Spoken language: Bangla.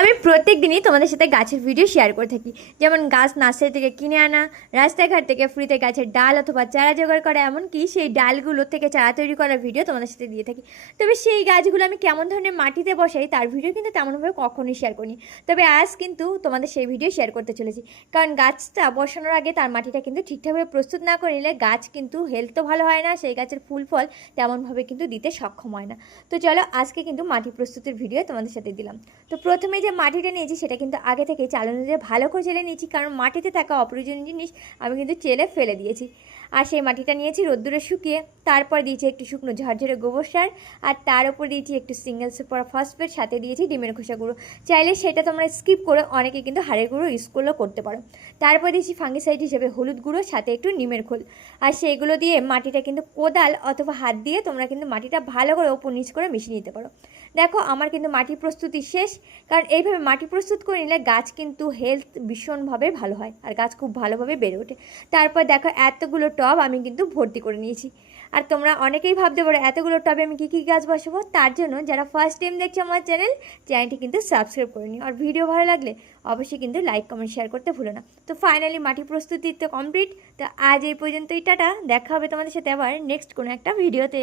আমি প্রত্যেক দিনই তোমাদের সাথে গাছের ভিডিও শেয়ার করে থাকি। যেমন গাছ নার্সারি থেকে কিনে আনা, রাস্তাঘাট থেকে ফ্রিতে গাছের ডাল অথবা চারা জোগাড় করা, এমনকি সেই ডালগুলো থেকে চারা তৈরি করার ভিডিও তোমাদের সাথে দিয়ে থাকি। তবে সেই গাছগুলো আমি কেমন ধরনের মাটিতে বসাই তার ভিডিও কিন্তু তেমনভাবে কখনোই শেয়ার করিনি। তবে আজ কিন্তু তোমাদের সেই ভিডিও শেয়ার করতে চলেছি, কারণ গাছটা বসানোর আগে তার মাটিটা কিন্তু ঠিকঠাকভাবে প্রস্তুত না করে নিলে গাছ কিন্তু হেলথ তো ভালো হয় না, সেই গাছের ফুল ফল তেমনভাবে কিন্তু দিতে সক্ষম হয় না। তো চলো আজকে কিন্তু মাটি প্রস্তুতির ভিডিও তোমাদের সাথে দিলাম। তো প্রথমে যে মাটিটা নিয়েছি সেটা কিন্তু আগে থেকে চালনি দিয়ে ভালো করে চেলে নিয়েছি, কারণ মাটিতে থাকা অপ্রয়োজনীয় জিনিস আমি কিন্তু চেলে ফেলে দিয়েছি। আর সেই মাটিটা নিয়েছি রোদ্দুরে শুকিয়ে, তারপর দিয়েছি একটু শুকনো ঝরঝরে গোবর সার, আর তার উপর দিয়েছি একটু সিঙ্গেল সুপার ফসফেট, সাথে দিয়েছি ডিমের খোসা গুঁড়ো। চাইলে সেটা তোমরা স্কিপ করে অনেকে কিন্তু হাড়ের গুঁড়ো ইউজ করলেও করতে পারো। তারপর দিয়েছি ফাঙ্গিসাইড হিসেবে হলুদ গুঁড়ো, সাথে একটু নিমের খোল। আর সেইগুলো দিয়ে মাটিটা কিন্তু কোদাল অথবা হাত দিয়ে তোমরা কিন্তু মাটিটা ভালো করে ওপর নিচ করে মিশিয়ে নিতে পারো। দেখো আমার কিন্তু মাটি প্রস্তুতি শেষ, কারণ এইভাবে মাটি প্রস্তুত করে নিলে গাছ কিন্তু হেলথ ভীষণভাবে ভালো হয় আর গাছ খুব ভালোভাবে বেড়ে ওঠে। তারপর দেখো এতগুলো টব আমি কিন্তু ভর্তি করে নিয়েছি। আর তোমরা অনেকেই ভাবতে পারো এতগুলো টবে আমি কী কী গাছ বসাবো। তার জন্য যারা ফার্স্ট টাইম দেখছো আমার চ্যানেলটি কিন্তু সাবস্ক্রাইব করে নিও। আর ভিডিও ভালো লাগলে অবশ্যই কিন্তু লাইক কমেন্ট শেয়ার করতে ভুলো না। তো ফাইনালি মাটি প্রস্তুতি তো কমপ্লিট। তো আজ এই পর্যন্তই, টাটা। দেখা হবে তোমাদের সাথে আবার নেক্সট কোনো একটা ভিডিওতে।